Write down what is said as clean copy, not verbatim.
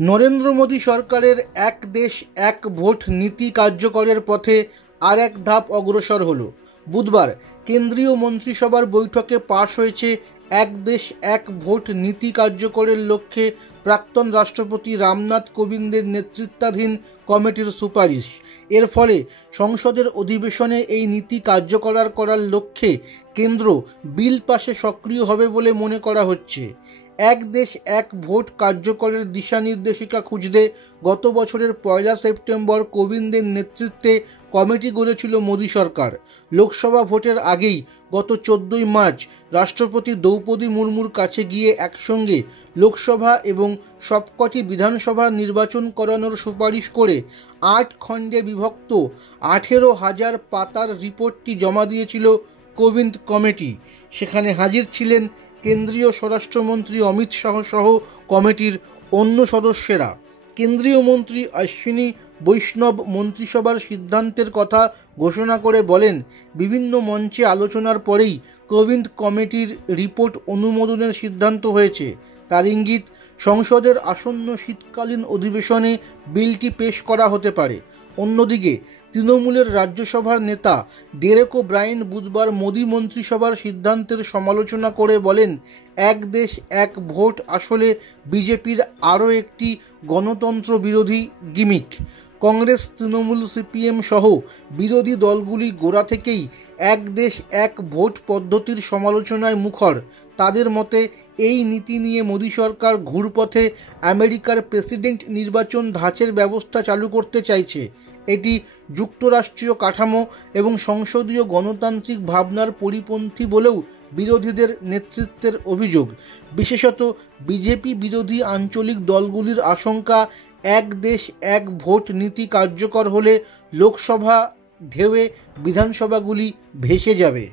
নরেন্দ্র মোদী সরকারের এক দেশ এক ভোট নীতি কার্যকরের পথে আর এক ধাপ অগ্রসর হলো। বুধবার কেন্দ্রীয় মন্ত্রিসভার বৈঠকে পাশ হয়েছে এক দেশ এক ভোট নীতি কার্যকরের লক্ষ্যে প্রাক্তন রাষ্ট্রপতি রামনাথ কোবিন্দের নেতৃত্বাধীন কমিটির সুপারিশ। এর ফলে সংসদের অধিবেশনে এই নীতি কার্যকর করার লক্ষ্যে কেন্দ্র বিল পাশে সক্রিয় হবে বলে মনে করা হচ্ছে। এক দেশ এক ভোট কার্যকরের দিশানির্দেশিকা খুঁজতে গত বছরের 1 সেপ্টেম্বর কোবিন্দের নেতৃত্বে কমিটি গড়েছিল মোদী সরকার। লোকসভা ভোটের আগেই গত 14 মার্চ রাষ্ট্রপতি দ্রৌপদী মুর্মুর কাছে গিয়ে একসঙ্গে লোকসভা এবং সবকটি বিধানসভার নির্বাচন করানোর সুপারিশ করে 8 খণ্ডে বিভক্ত 18,000 পাতার রিপোর্টটি জমা দিয়েছিল কোবিন্দ কমিটি। সেখানে হাজির ছিলেন কেন্দ্রীয় স্বরাষ্ট্রমন্ত্রী অমিত শাহ সহ কমিটির অন্য সদস্যরা। কেন্দ্রীয় মন্ত্রী অশ্বিনী বৈষ্ণব মন্ত্রিসভার সিদ্ধান্তের কথা ঘোষণা করে বলেন, বিভিন্ন মঞ্চে আলোচনার পরেই কোবিন্দ কমিটির রিপোর্ট অনুমোদনের সিদ্ধান্ত হয়েছে। তার ইঙ্গিত, সংসদের আসন্ন শীতকালীন অধিবেশনে বিলটি পেশ করা হতে পারে। অন্যদিকে তৃণমূলের রাজ্যসভার নেতা ডেরেক ওব্রায়েন বুধবার মোদী মন্ত্রিসভার সিদ্ধান্তের সমালোচনা করে বলেন, এক দেশ এক ভোট আসলে বিজেপির আরও একটি গণতন্ত্র বিরোধী গিমিক। কংগ্রেস, তৃণমূল, সিপিএম সহ বিরোধী দলগুলি গোড়া থেকেই এক দেশ এক ভোট পদ্ধতির সমালোচনায় মুখর। তাদের মতে এই নীতি নিয়ে মোদী সরকার ঘুরপথে আমেরিকার প্রেসিডেন্ট নির্বাচন ধাঁচের ব্যবস্থা চালু করতে চাইছে। এটি যুক্তরাষ্ট্রীয় কাঠামো এবং সংসদীয় গণতান্ত্রিক ভাবনার পরিপন্থী বলেও বিরোধীদের নেতৃত্বের অভিযোগ। বিশেষত বিজেপি বিরোধী আঞ্চলিক দলগুলির আশঙ্কা, এক দেশ এক ভোট নীতি কার্যকর হলে লোকসভা ঢেউয়ে বিধানসভাগুলি ভেসে যাবে।